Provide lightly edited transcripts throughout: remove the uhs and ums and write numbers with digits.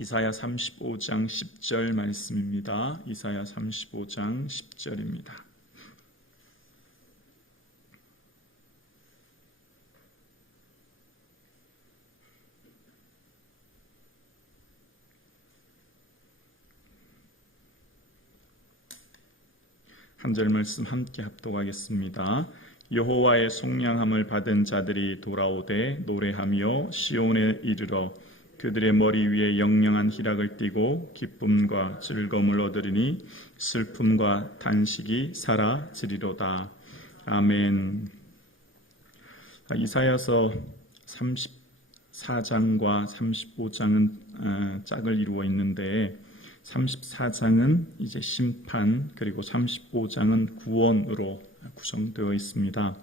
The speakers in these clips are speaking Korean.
이사야 35장 10절 말씀입니다. 이사야 35장 10절입니다. 한 절 말씀 함께 합독하겠습니다. 여호와의 속량함을 받은 자들이 돌아오되 노래하며 시온에 이르러 그들의 머리 위에 영영한 희락을 띠고 기쁨과 즐거움을 얻으리니 슬픔과 단식이 사라지리로다. 아멘. 이사야서 34장과 35장은 짝을 이루어 있는데 34장은 이제 심판, 그리고 35장은 구원으로 구성되어 있습니다.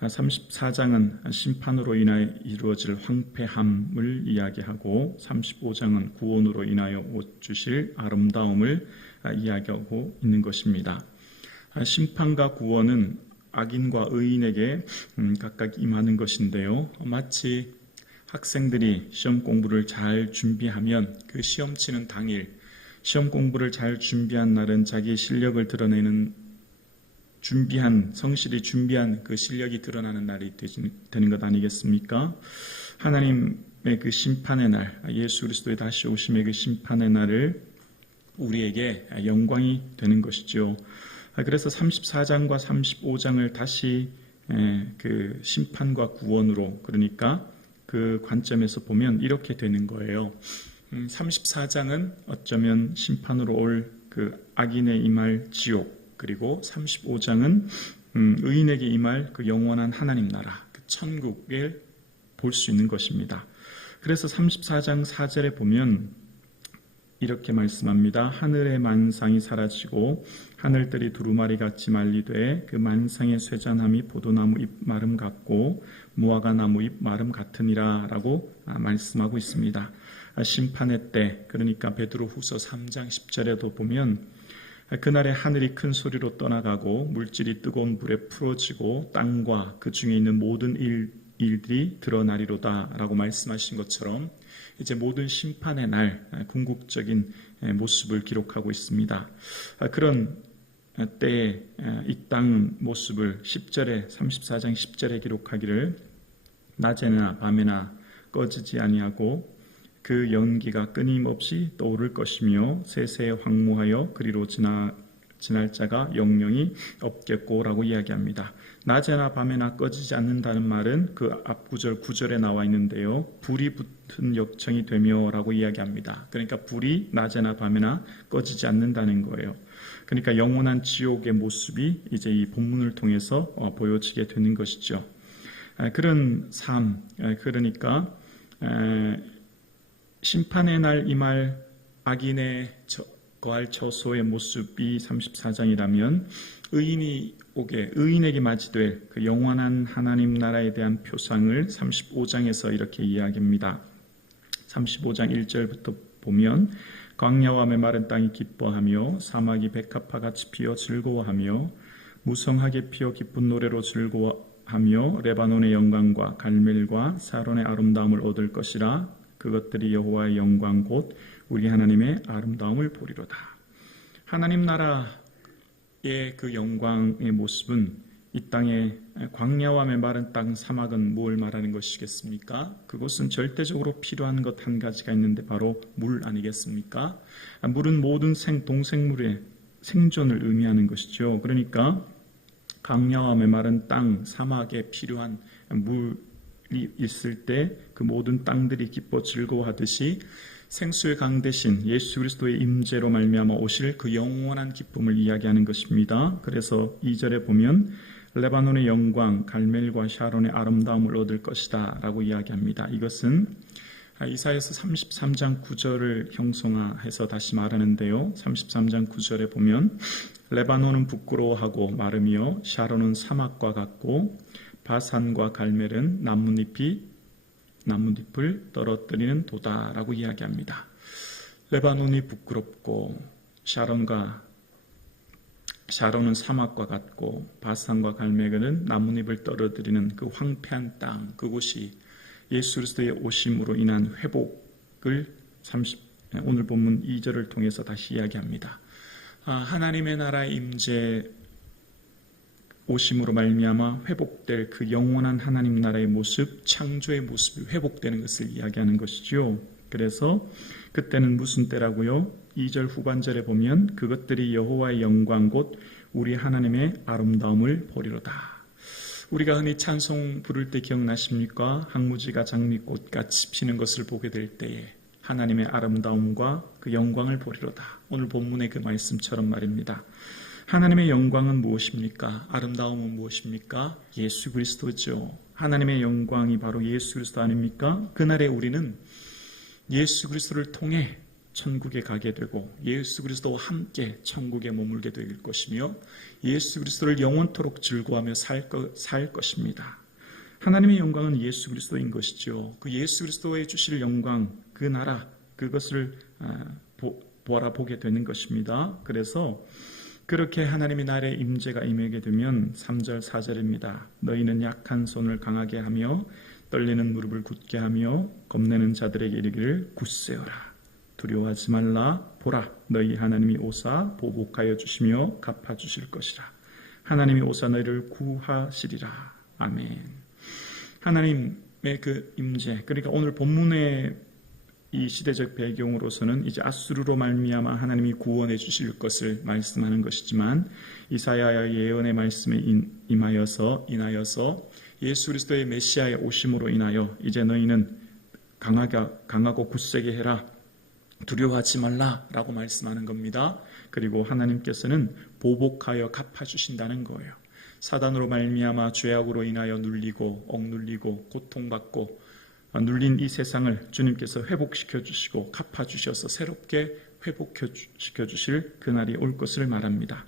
34장은 심판으로 인하여 이루어질 황폐함을 이야기하고 35장은 구원으로 인하여 옷 주실 아름다움을 이야기하고 있는 것입니다. 심판과 구원은 악인과 의인에게 각각 임하는 것인데요. 마치 학생들이 시험 공부를 잘 준비하면 그 시험 치는 당일, 시험 공부를 잘 준비한 날은 자기의 실력을 드러내는 성실히 준비한 그 실력이 드러나는 날이 되는 것 아니겠습니까? 하나님의 그 심판의 날, 예수 그리스도의 다시 오심의 그 심판의 날을 우리에게 영광이 되는 것이죠. 그래서 34장과 35장을 다시 그 심판과 구원으로, 그러니까 그 관점에서 보면 이렇게 되는 거예요. 34장은 어쩌면 심판으로 올 그 악인에 임할 지옥, 그리고 35장은 의인에게 임할 그 영원한 하나님 나라, 그 천국을 볼 수 있는 것입니다. 그래서 34장 4절에 보면 이렇게 말씀합니다. 하늘의 만상이 사라지고 하늘들이 두루마리같이 말리되 그 만상의 쇠잔함이 포도나무 잎 마름 같고 무화과 나무 잎 마름 같으니라 라고 말씀하고 있습니다. 심판의 때, 그러니까 베드로후서 3장 10절에도 보면 그날에 하늘이 큰 소리로 떠나가고 물질이 뜨거운 불에 풀어지고 땅과 그 중에 있는 모든 일들이 드러나리로다 라고 말씀하신 것처럼 이제 모든 심판의 날 궁극적인 모습을 기록하고 있습니다. 그런 때에 이 땅 모습을 10절에 34장 10절에 기록하기를 낮에나 밤에나 꺼지지 아니하고 그 연기가 끊임없이 떠오를 것이며 세세에 황무하여 그리로 지날 자가 영영이 없겠고 라고 이야기합니다. 낮에나 밤에나 꺼지지 않는다는 말은 그 앞구절 9절에 나와 있는데요. 불이 붙은 역청이 되며 라고 이야기합니다. 그러니까 불이 낮에나 밤에나 꺼지지 않는다는 거예요. 그러니까 영원한 지옥의 모습이 이제 이 본문을 통해서 보여지게 되는 것이죠. 그런 삶, 그러니까 심판의 날 임할 악인의 거할 처소의 모습이 34장이라면 의인에게 맞이될 그 영원한 하나님 나라에 대한 표상을 35장에서 이렇게 이야기합니다. 35장 1절부터 보면 광야와 메마른 땅이 기뻐하며 사막이 백합화같이 피어 즐거워하며 무성하게 피어 기쁜 노래로 즐거워하며 레바논의 영광과 갈멜과 사론의 아름다움을 얻을 것이라. 그것들이 여호와의 영광 곧 우리 하나님의 아름다움을 보리로다. 하나님 나라의 그 영광의 모습은 이 땅의 광야와 메마른 땅 사막은 뭘 말하는 것이겠습니까? 그것은 절대적으로 필요한 것 한 가지가 있는데 바로 물 아니겠습니까? 물은 모든 동생물의 생존을 의미하는 것이죠. 그러니까 광야와 메마른 땅 사막에 필요한 물이 있을 때 그 모든 땅들이 기뻐 즐거워하듯이 생수의 강 대신 예수 그리스도의 임재로 말미암아 오실 그 영원한 기쁨을 이야기하는 것입니다. 그래서 2절에 보면 레바논의 영광, 갈멜과 샤론의 아름다움을 얻을 것이다 라고 이야기합니다. 이것은 이사야서 33장 9절을 형성해서 다시 말하는데요. 33장 9절에 보면 레바논은 부끄러워하고 마르며 샤론은 사막과 같고 바산과 갈멜은 나뭇잎을 떨어뜨리는 도다라고 이야기합니다. 레바논이 부끄럽고 샤론은 사막과 같고 바산과 갈멜은 나뭇잎을 떨어뜨리는 그 황폐한 땅, 그곳이 예수 그리스도의 오심으로 인한 회복, 오늘 본문 2절을 통해서 다시 이야기합니다. 하나님의 나라의 임재 오심으로 말미암아 회복될 그 영원한 하나님 나라의 모습, 창조의 모습이 회복되는 것을 이야기하는 것이죠. 그래서 그때는 무슨 때라고요? 2절 후반절에 보면 그것들이 여호와의 영광 곧 우리 하나님의 아름다움을 보리로다. 우리가 흔히 찬송 부를 때 기억나십니까? 항무지가 장미꽃같이 피는 것을 보게 될 때에 하나님의 아름다움과 그 영광을 보리로다. 오늘 본문의 그 말씀처럼 말입니다. 하나님의 영광은 무엇입니까? 아름다움은 무엇입니까? 예수 그리스도죠. 하나님의 영광이 바로 예수 그리스도 아닙니까? 그날에 우리는 예수 그리스도를 통해 천국에 가게 되고 예수 그리스도와 함께 천국에 머물게 될 것이며 예수 그리스도를 영원토록 즐거워하며 살 것입니다. 하나님의 영광은 예수 그리스도인 것이죠. 그 예수 그리스도의 주실 영광, 그 나라, 그것을 보게 되는 것입니다. 그래서 그렇게 하나님의 나라의 임재가 임하게 되면 3절 4절입니다. 너희는 약한 손을 강하게 하며 떨리는 무릎을 굳게 하며 겁내는 자들에게 이르기를 굳세어라. 두려워하지 말라. 보라, 너희 하나님이 오사 보복하여 주시며 갚아주실 것이라. 하나님이 오사 너희를 구하시리라. 아멘. 하나님의 그 임재, 그러니까 오늘 본문의 이 시대적 배경으로서는 이제 아수르로 말미암아 하나님이 구원해 주실 것을 말씀하는 것이지만 이사야의 예언의 말씀에 인하여서 예수 그리스도의 메시아의 오심으로 인하여 이제 너희는 강하고 굳세게 해라. 두려워하지 말라라고 말씀하는 겁니다. 그리고 하나님께서는 보복하여 갚아주신다는 거예요. 사단으로 말미암아 죄악으로 인하여 눌리고 억눌리고 고통받고 눌린 이 세상을 주님께서 회복시켜 주시고 갚아 주셔서 새롭게 회복시켜 주실 그날이 올 것을 말합니다.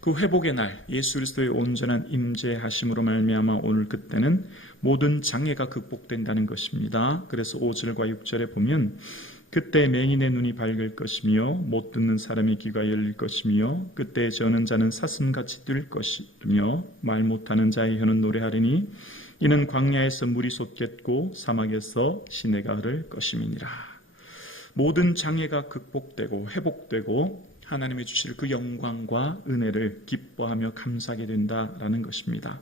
그 회복의 날, 예수 그리스도의 온전한 임재하심으로 말미암아 오늘 그때는 모든 장애가 극복된다는 것입니다. 그래서 5절과 6절에 보면 그때 맹인의 눈이 밝을 것이며 못 듣는 사람의 귀가 열릴 것이며 그때 저는 자는 사슴같이 뛸 것이며 말 못하는 자의 혀는 노래하리니 이는 광야에서 물이 솟겠고 사막에서 시내가 흐를 것임이니라. 모든 장애가 극복되고 회복되고 하나님이 주실 그 영광과 은혜를 기뻐하며 감사하게 된다라는 것입니다.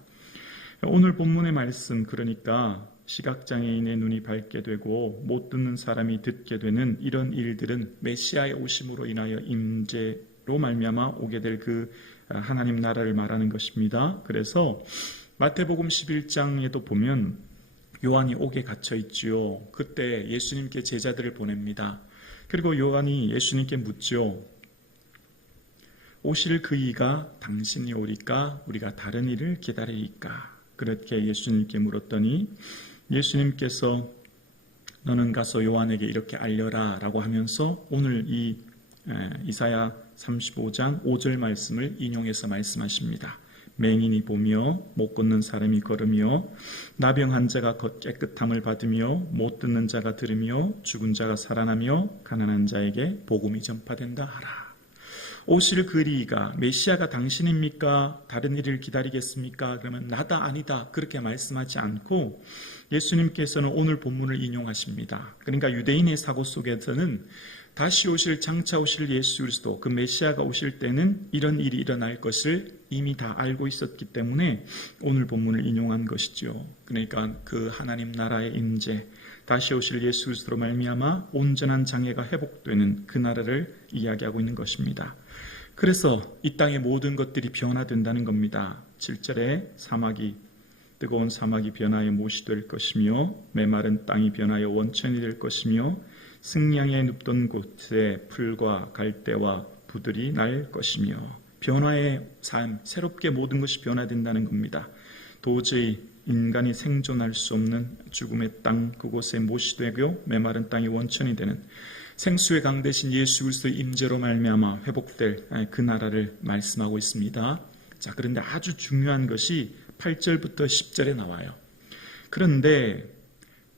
오늘 본문의 말씀, 그러니까 시각장애인의 눈이 밝게 되고 못 듣는 사람이 듣게 되는 이런 일들은 메시아의 오심으로 인하여 임재로 말미암아 오게 될 그 하나님 나라를 말하는 것입니다. 그래서 마태복음 11장에도 보면 요한이 옥에 갇혀 있지요. 그때 예수님께 제자들을 보냅니다. 그리고 요한이 예수님께 묻죠. 오실 그 이가 당신이 오리까 우리가 다른 이를 기다리리까? 그렇게 예수님께 물었더니 예수님께서 너는 가서 요한에게 이렇게 알려라 라고 하면서 오늘 이 이사야 35장 5절 말씀을 인용해서 말씀하십니다. 맹인이 보며 못 걷는 사람이 걸으며 나병 자가 깨끗함을 받으며 못 듣는 자가 들으며 죽은 자가 살아나며 가난한 자에게 복음이 전파된다 하라. 오실 그리가 메시아가 당신입니까? 다른 일을 기다리겠습니까? 그러면 나다 아니다 그렇게 말씀하지 않고 예수님께서는 오늘 본문을 인용하십니다. 그러니까 유대인의 사고 속에서는 다시 오실 장차 오실 예수 그리스도 그 메시아가 오실 때는 이런 일이 일어날 것을 이미 다 알고 있었기 때문에 오늘 본문을 인용한 것이죠. 그러니까 그 하나님 나라의 임재 다시 오실 예수 그리스도로 말미암아 온전한 장애가 회복되는 그 나라를 이야기하고 있는 것입니다. 그래서 이 땅의 모든 것들이 변화된다는 겁니다. 7절에 뜨거운 사막이 변하여 못이 될 것이며 메마른 땅이 변하여 원천이 될 것이며 승냥이에 눕던 곳에 풀과 갈대와 부들이 날 것이며 변화의 삶, 새롭게 모든 것이 변화된다는 겁니다. 도저히 인간이 생존할 수 없는 죽음의 땅 그곳에 못이 되고 메마른 땅이 원천이 되는 생수의 강 대신 예수 그리스도의 임재로 말미암아 회복될 그 나라를 말씀하고 있습니다. 자, 그런데 아주 중요한 것이 8절부터 10절에 나와요. 그런데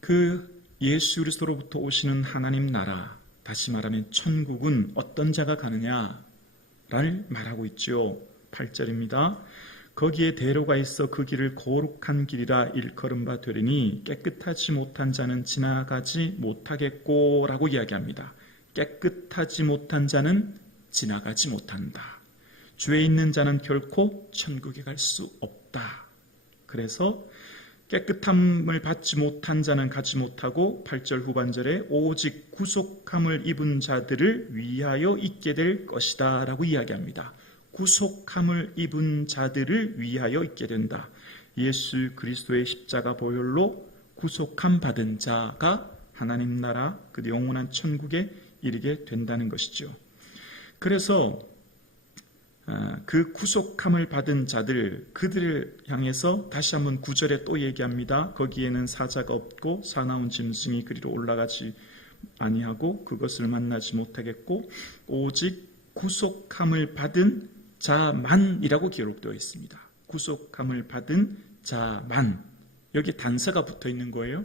그 예수 그리스도로부터 오시는 하나님 나라, 다시 말하면 천국은 어떤 자가 가느냐를 말하고 있죠. 8절입니다. 거기에 대로가 있어 그 길을 거룩한 길이라 일컬음바 되리니 깨끗하지 못한 자는 지나가지 못하겠고 라고 이야기합니다. 깨끗하지 못한 자는 지나가지 못한다. 죄 있는 자는 결코 천국에 갈 수 없다. 그래서 깨끗함을 받지 못한 자는 가지 못하고 8절 후반절에 오직 구속함을 입은 자들을 위하여 있게 될 것이다 라고 이야기합니다. 구속함을 입은 자들을 위하여 있게 된다. 예수 그리스도의 십자가 보혈로 구속함 받은 자가 하나님 나라 그 영원한 천국에 이르게 된다는 것이죠. 그래서 그 구속함을 받은 자들, 그들을 향해서 다시 한번 9절에 또 얘기합니다. 거기에는 사자가 없고 사나운 짐승이 그리로 올라가지 아니하고 그것을 만나지 못하겠고 오직 구속함을 받은 자만이라고 기록되어 있습니다. 구속함을 받은 자만. 여기 단서가 붙어 있는 거예요.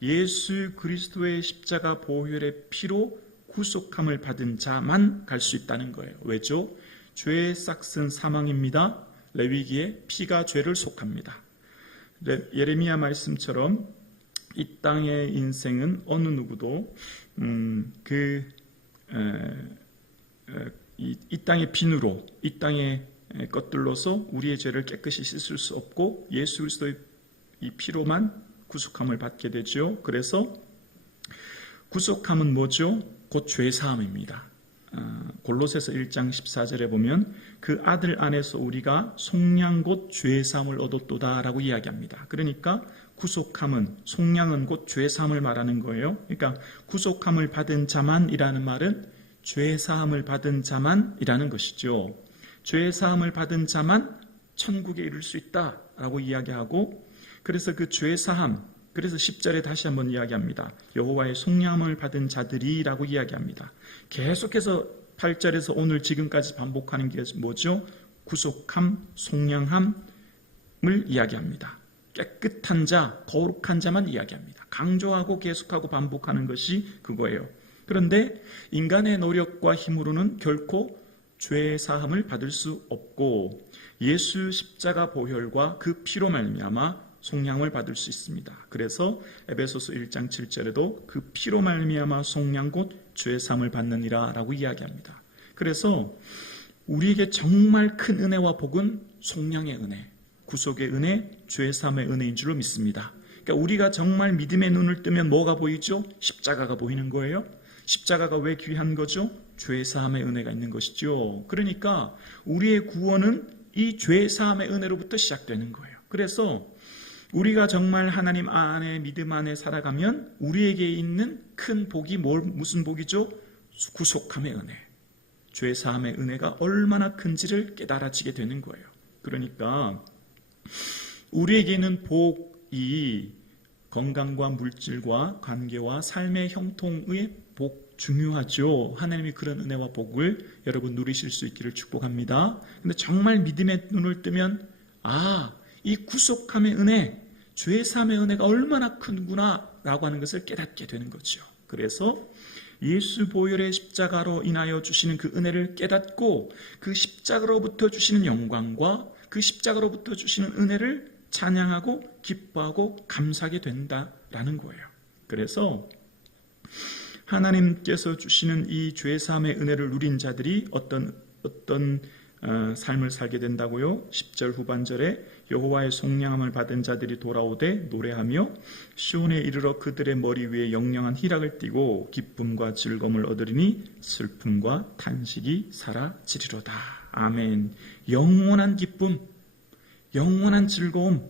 예수 그리스도의 십자가 보혈의 피로 구속함을 받은 자만 갈 수 있다는 거예요. 왜죠? 죄의 싹은 사망입니다. 레위기에 피가 죄를 속합니다. 예레미야 말씀처럼 이 땅의 인생은 어느 누구도 이 땅의 비누로 이 땅의 것들로서 우리의 죄를 깨끗이 씻을 수 없고 예수 그리스도의 이 피로만 구속함을 받게 되죠. 그래서 구속함은 뭐죠? 곧 죄사함입니다. 골로새서 1장 14절에 보면 그 아들 안에서 우리가 속량 곧 죄사함을 얻었도다 라고 이야기합니다. 그러니까 구속함은, 속량은 곧 죄사함을 말하는 거예요. 그러니까 구속함을 받은 자만이라는 말은 죄사함을 받은 자만이라는 것이죠. 죄사함을 받은 자만 천국에 이룰 수 있다라고 이야기하고, 그래서 그 죄사함, 그래서 10절에 다시 한번 이야기합니다. 여호와의 속량함을 받은 자들이라고 이야기합니다. 계속해서 8절에서 오늘 지금까지 반복하는 게 뭐죠? 구속함, 속량함을 이야기합니다. 깨끗한 자, 거룩한 자만 이야기합니다. 강조하고 계속하고 반복하는 것이 그거예요. 그런데 인간의 노력과 힘으로는 결코 죄 사함을 받을 수 없고 예수 십자가 보혈과 그 피로 말미암아 속량을 받을 수 있습니다. 그래서 에베소서 1장 7절에도 그 피로 말미암아 속량 곧 죄 사함을 받느니라 라고 이야기합니다. 그래서 우리에게 정말 큰 은혜와 복은 속량의 은혜, 구속의 은혜, 죄 사함의 은혜인 줄로 믿습니다. 그러니까 우리가 정말 믿음의 눈을 뜨면 뭐가 보이죠? 십자가가 보이는 거예요. 십자가가 왜 귀한 거죠? 죄 사함의 은혜가 있는 것이죠. 그러니까 우리의 구원은 이 죄 사함의 은혜로부터 시작되는 거예요. 그래서 우리가 정말 하나님 안에 믿음 안에 살아가면 우리에게 있는 큰 복이 무슨 복이죠? 구속함의 은혜, 죄 사함의 은혜가 얼마나 큰지를 깨달아지게 되는 거예요. 그러니까 우리에게 있는 복이 건강과 물질과 관계와 삶의 형통의 복 중요하죠. 하나님이 그런 은혜와 복을 여러분 누리실 수 있기를 축복합니다. 근데 정말 믿음의 눈을 뜨면 이 구속함의 은혜, 죄 사함의 은혜가 얼마나 큰구나 라고 하는 것을 깨닫게 되는 거죠. 그래서 예수 보혈의 십자가로 인하여 주시는 그 은혜를 깨닫고 그 십자가로부터 주시는 영광과 그 십자가로부터 주시는 은혜를 찬양하고 기뻐하고 감사하게 된다라는 거예요. 그래서 하나님께서 주시는 이 죄 사함의 은혜를 누린 자들이 어떤 삶을 살게 된다고요? 10절 후반절에 여호와의 속량함을 받은 자들이 돌아오되 노래하며 시온에 이르러 그들의 머리 위에 영영한 희락을 띠고 기쁨과 즐거움을 얻으리니 슬픔과 탄식이 사라지리로다. 아멘. 영원한 기쁨, 영원한 즐거움,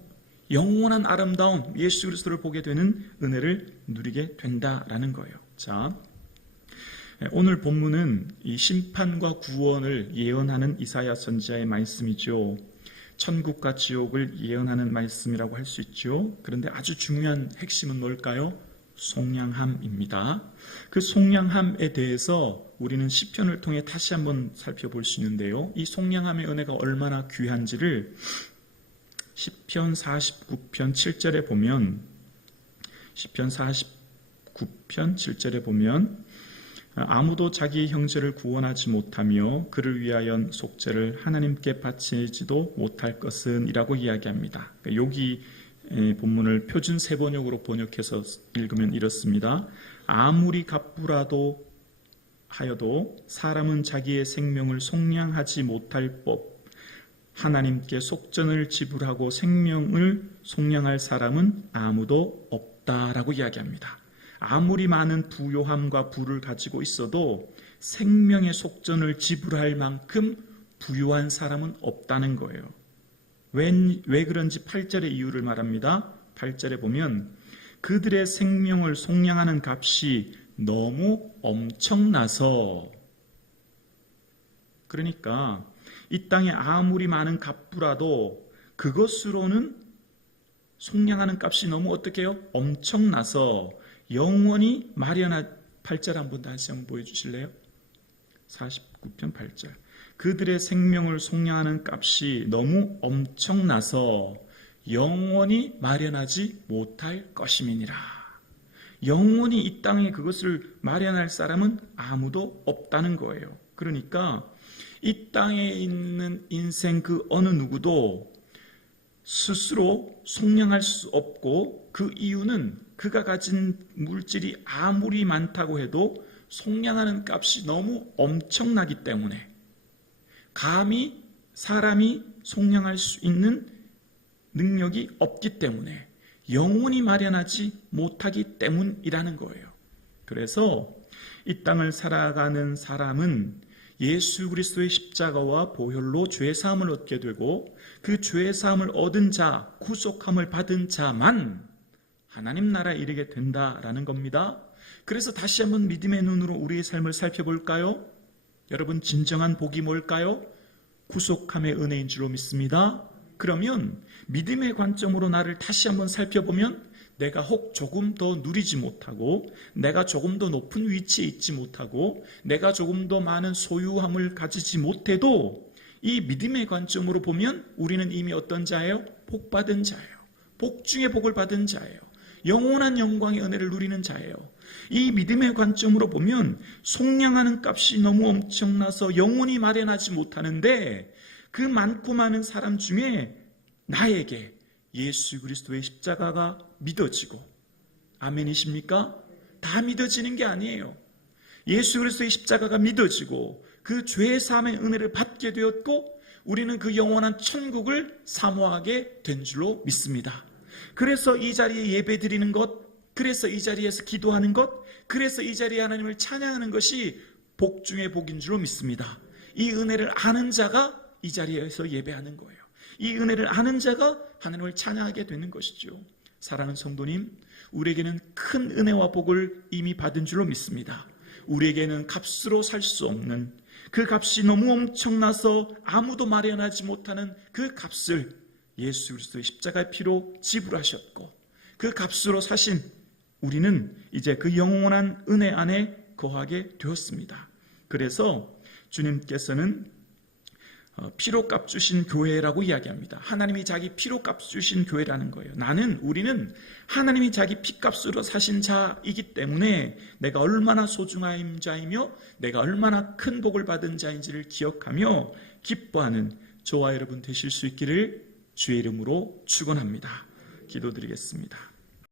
영원한 아름다움, 예수 그리스도를 보게 되는 은혜를 누리게 된다라는 거예요. 자, 오늘 본문은 이 심판과 구원을 예언하는 이사야 선지자의 말씀이죠. 천국과 지옥을 예언하는 말씀이라고 할 수 있죠. 그런데 아주 중요한 핵심은 뭘까요? 속량함입니다. 그 속량함에 대해서 우리는 시편을 통해 다시 한번 살펴볼 수 있는데요. 이 속량함의 은혜가 얼마나 귀한지를 시편 49편 7절에 보면, 시편 49편 7절에 보면 아무도 자기 형제를 구원하지 못하며 그를 위하여 속죄를 하나님께 바치지도 못할 것은 이라고 이야기합니다. 여기 본문을 표준 세번역으로 번역해서 읽으면 이렇습니다. 아무리 갑부라도 하여도 사람은 자기의 생명을 속량하지 못할 법, 하나님께 속전을 지불하고 생명을 속량할 사람은 아무도 없다라고 이야기합니다. 아무리 많은 부요함과 부를 가지고 있어도 생명의 속전을 지불할 만큼 부유한 사람은 없다는 거예요. 왜 그런지 8절의 이유를 말합니다. 8절에 보면 그들의 생명을 속량하는 값이 너무 엄청나서, 그러니까 이 땅에 아무리 많은 갑부라도 그것으로는 속량하는 값이 너무 어떻게 해요? 엄청나서 영원히 마련한, 8절 한번 다시 한번 보여주실래요? 49편 8절. 그들의 생명을 속량하는 값이 너무 엄청나서 영원히 마련하지 못할 것임이니라. 영원히 이 땅에 그것을 마련할 사람은 아무도 없다는 거예요. 그러니까 이 땅에 있는 인생 그 어느 누구도 스스로 속량할 수 없고, 그 이유는 그가 가진 물질이 아무리 많다고 해도 속량하는 값이 너무 엄청나기 때문에, 감히 사람이 속량할 수 있는 능력이 없기 때문에, 영원히 마련하지 못하기 때문이라는 거예요. 그래서 이 땅을 살아가는 사람은 예수 그리스도의 십자가와 보혈로 죄사함을 얻게 되고, 그 죄사함을 얻은 자, 구속함을 받은 자만 하나님 나라에 이르게 된다라는 겁니다. 그래서 다시 한번 믿음의 눈으로 우리의 삶을 살펴볼까요? 여러분, 진정한 복이 뭘까요? 구속함의 은혜인 줄로 믿습니다. 그러면 믿음의 관점으로 나를 다시 한번 살펴보면, 내가 혹 조금 더 누리지 못하고, 내가 조금 더 높은 위치에 있지 못하고, 내가 조금 더 많은 소유함을 가지지 못해도 이 믿음의 관점으로 보면 우리는 이미 어떤 자예요? 복 받은 자예요. 복 중에 복을 받은 자예요. 영원한 영광의 은혜를 누리는 자예요. 이 믿음의 관점으로 보면 속량하는 값이 너무 엄청나서 영원히 마련하지 못하는데, 그 많고 많은 사람 중에 나에게 예수 그리스도의 십자가가 믿어지고, 아멘이십니까? 다 믿어지는 게 아니에요. 예수 그리스도의 십자가가 믿어지고 그 죄 사함의 은혜를 받게 되었고, 우리는 그 영원한 천국을 사모하게 된 줄로 믿습니다. 그래서 이 자리에 예배 드리는 것, 그래서 이 자리에서 기도하는 것, 그래서 이 자리에 하나님을 찬양하는 것이 복 중의 복인 줄로 믿습니다. 이 은혜를 아는 자가 이 자리에서 예배하는 거예요. 이 은혜를 아는 자가 하나님을 찬양하게 되는 것이죠. 사랑하는 성도님, 우리에게는 큰 은혜와 복을 이미 받은 줄로 믿습니다. 우리에게는 값으로 살 수 없는, 그 값이 너무 엄청나서 아무도 마련하지 못하는 그 값을 예수 그리스도의 십자가의 피로 지불하셨고, 그 값으로 사신 우리는 이제 그 영원한 은혜 안에 거하게 되었습니다. 그래서 주님께서는 피로 값주신 교회라고 이야기합니다. 하나님이 자기 피로 값주신 교회라는 거예요. 우리는 하나님이 자기 피값으로 사신 자이기 때문에 내가 얼마나 소중한 자이며 내가 얼마나 큰 복을 받은 자인지를 기억하며 기뻐하는 저와 여러분 되실 수 있기를 주의 이름으로 축원합니다. 기도드리겠습니다.